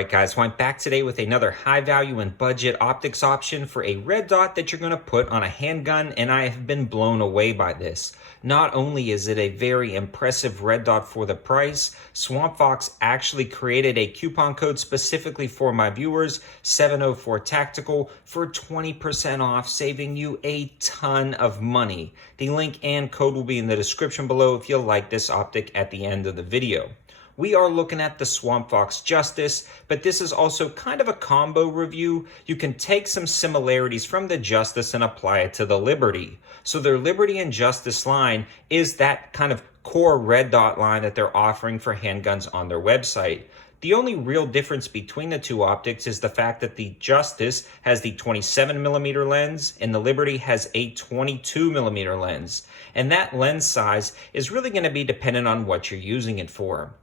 Alright guys, so I'm back today with another high value and budget optics option for a red dot that you're going to put on a handgun, and I have been blown away by this. Not only is it a very impressive red dot for the price, SWAMPFOX actually created a coupon code specifically for my viewers, 704 Tactical, for 20% off, saving you a ton of money. The link and code will be in the description below if you like this optic at the end of the video. We are looking at the SWAMPFOX Justice, but this is also kind of a combo review. You can take some similarities from the Justice and apply it to the Liberty. So their Liberty and Justice line is that kind of core red dot line that they're offering for handguns on their website. The only real difference between the two optics is the fact that the Justice has the 27mm lens and the Liberty has a 22mm lens. And that lens size is really going to be dependent on what you're using it for.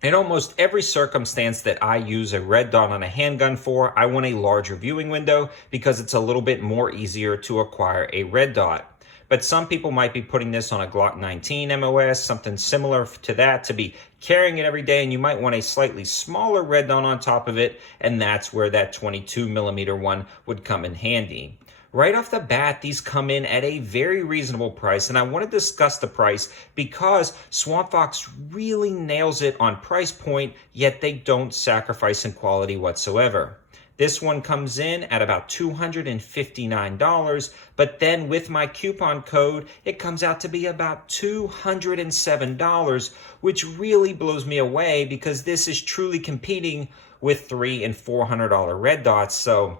In almost every circumstance that I use a red dot on a handgun for, I want a larger viewing window because it's a little bit more easier to acquire a red dot. But some people might be putting this on a Glock 19 MOS, something similar to that, to be carrying it every day, and you might want a slightly smaller red dot on top of it, and that's where that 22mm one would come in handy. Right off the bat, these come in at a very reasonable price, and I want to discuss the price because SWAMPFOX really nails it on price point, yet they don't sacrifice in quality whatsoever. This one comes in at about $259, but then with my coupon code, it comes out to be about $207, which really blows me away because this is truly competing with $300 and $400 red dots. So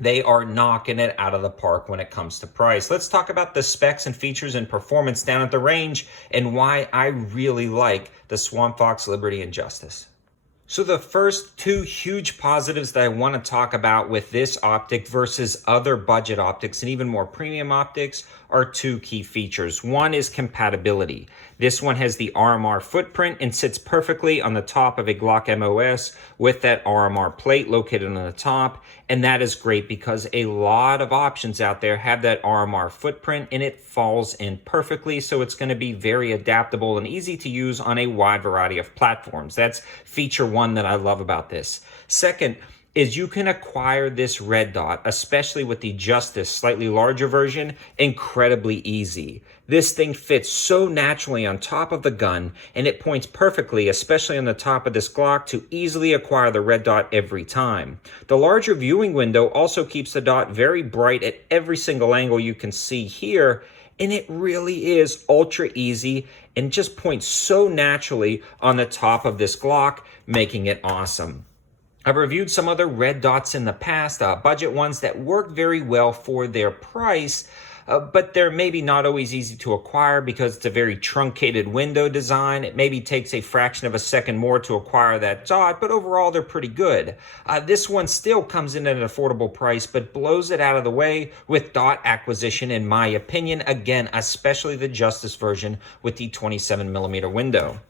they are knocking it out of the park when it comes to price. Let's talk about the specs and features and performance down at the range and why I really like the SWAMPFOX Liberty and Justice. So the first two huge positives that I want to talk about with this optic versus other budget optics and even more premium optics are two key features. One is compatibility. This one has the RMR footprint and sits perfectly on the top of a Glock MOS with that RMR plate located on the top. And that is great because a lot of options out there have that RMR footprint and it falls in perfectly. So it's going to be very adaptable and easy to use on a wide variety of platforms. That's feature one that I love about this. Second is you can acquire this red dot, especially with the Justice slightly larger version, incredibly easy. This thing fits so naturally on top of the gun and it points perfectly, especially on the top of this Glock, to easily acquire the red dot every time. The larger viewing window also keeps the dot very bright at every single angle you can see here, and it really is ultra easy and just points so naturally on the top of this Glock, making it awesome. I've reviewed some other red dots in the past, budget ones that work very well for their price, but they're maybe not always easy to acquire because it's a very truncated window design. It maybe takes a fraction of a second more to acquire that dot, but overall they're pretty good. This one still comes in at an affordable price, but blows it out of the way with dot acquisition, in my opinion. Again, especially the Justice version with the 27mm window.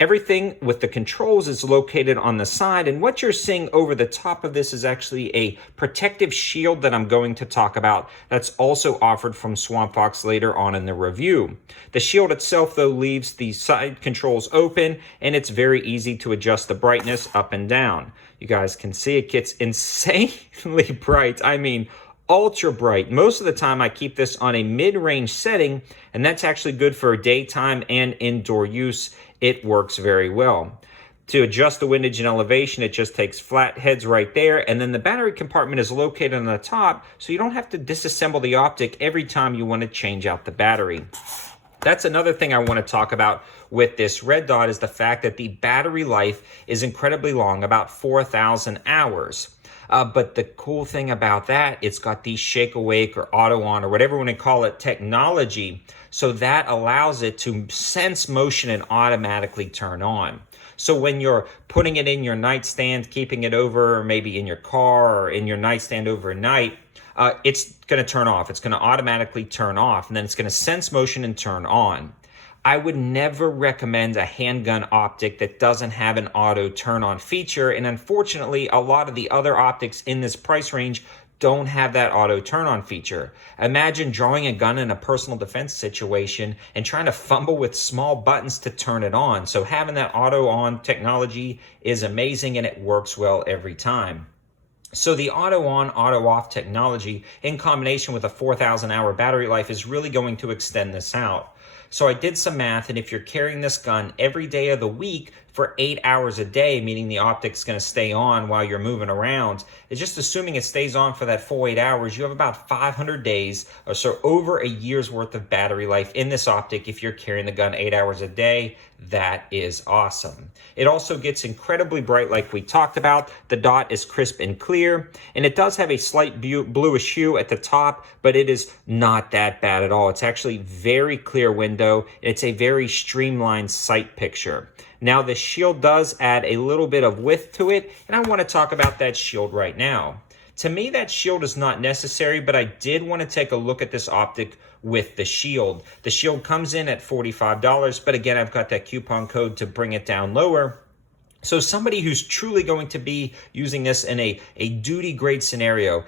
Everything with the controls is located on the side, and what you're seeing over the top of this is actually a protective shield that I'm going to talk about that's also offered from SWAMPFOX later on in the review. The shield itself, though, leaves the side controls open, and it's very easy to adjust the brightness up and down. You guys can see it gets insanely bright. I mean, ultra bright. Most of the time I keep this on a mid-range setting, and that's actually good for daytime and indoor use. It works very well. To adjust the windage and elevation, it just takes flat heads right there, and then the battery compartment is located on the top, so you don't have to disassemble the optic every time you want to change out the battery. That's another thing I want to talk about with this red dot, is the fact that the battery life is incredibly long, about 4,000 hours. But the cool thing about that, it's got the shake awake or auto on or whatever you want to call it technology. So that allows it to sense motion and automatically turn on. So when you're putting it in your nightstand, keeping it over, or maybe in your car or in your nightstand overnight, it's going to turn off. It's going to automatically turn off, and then it's going to sense motion and turn on. I would never recommend a handgun optic that doesn't have an auto turn on feature, and unfortunately a lot of the other optics in this price range don't have that auto turn on feature. Imagine drawing a gun in a personal defense situation and trying to fumble with small buttons to turn it on. So having that auto on technology is amazing, and it works well every time. So the auto on, auto off technology in combination with a 4,000 hour battery life is really going to extend this out. So I did some math, and if you're carrying this gun every day of the week for 8 hours a day, meaning the optic's going to stay on while you're moving around, it's just assuming it stays on for that full 8 hours, you have about 500 days or so, over a year's worth of battery life in this optic if you're carrying the gun 8 hours a day. That is awesome. It also gets incredibly bright like we talked about. The dot is crisp and clear, and it does have a slight bluish hue at the top, but it is not that bad at all. It's actually very clear window. It's a very streamlined sight picture. Now the shield does add a little bit of width to it, and I want to talk about that shield right now. To me, that shield is not necessary, but I did want to take a look at this optic with the shield. The shield comes in at $45, but again, I've got that coupon code to bring it down lower. So somebody who's truly going to be using this in a duty grade scenario,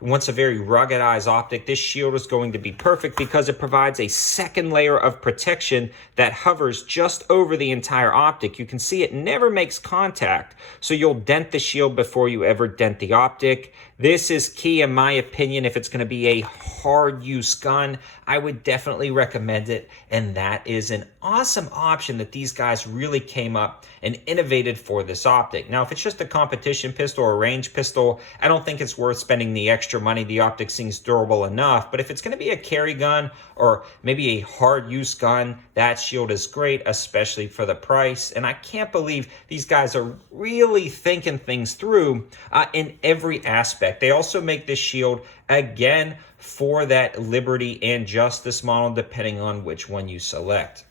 wants a very ruggedized optic, this shield is going to be perfect because it provides a second layer of protection that hovers just over the entire optic. You can see it never makes contact, so you'll dent the shield before you ever dent the optic. This is key in my opinion. If it's going to be a hard use gun, I would definitely recommend it, and that is an awesome option that these guys really came up and innovated for this optic. Now, if it's just a competition pistol or a range pistol, I don't think it's worth spending the extra money. The optic seems durable enough, but if it's going to be a carry gun or maybe a hard use gun, that shield is great, especially for the price. And I can't believe these guys are really thinking things through in every aspect. They also make this shield, again, for that Liberty and Justice model, depending on which one you select.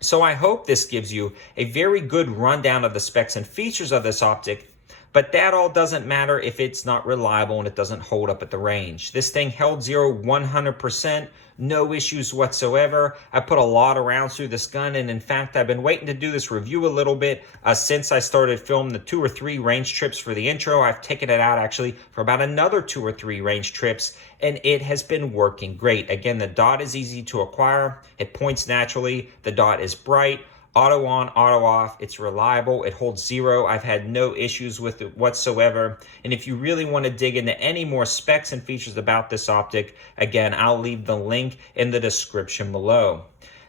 So I hope this gives you a very good rundown of the specs and features of this optic, but that all doesn't matter if it's not reliable and it doesn't hold up at the range. This thing held zero 100%, no issues whatsoever. I put a lot of rounds through this gun, and in fact, I've been waiting to do this review a little bit since I started filming the 2 or 3 range trips for the intro. I've taken it out actually for about another 2 or 3 range trips, and it has been working great. Again, the dot is easy to acquire. It points naturally. The dot is bright. Auto on, auto off, it's reliable, it holds zero. I've had no issues with it whatsoever. And if you really want to dig into any more specs and features about this optic, again, I'll leave the link in the description below.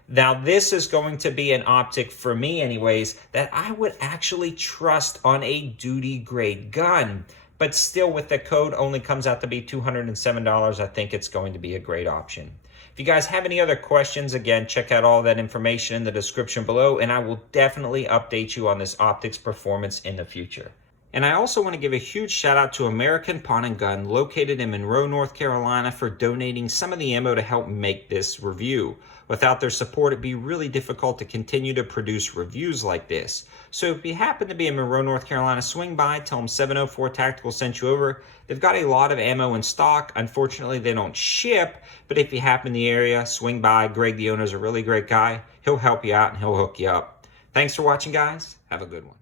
Now, this is going to be an optic, for me anyways, that I would actually trust on a duty grade gun. But still, with the code, only comes out to be $207. I think it's going to be a great option. If you guys have any other questions, again, check out all that information in the description below, and I will definitely update you on this optic's performance in the future. And I also want to give a huge shout out to American Pawn & Gun, located in Monroe, North Carolina, for donating some of the ammo to help make this review. Without their support, it'd be really difficult to continue to produce reviews like this. So if you happen to be in Monroe, North Carolina, swing by, tell them 704 Tactical sent you over. They've got a lot of ammo in stock. Unfortunately, they don't ship, but if you happen in the area, swing by. Greg, the owner, is a really great guy. He'll help you out and he'll hook you up. Thanks for watching, guys. Have a good one.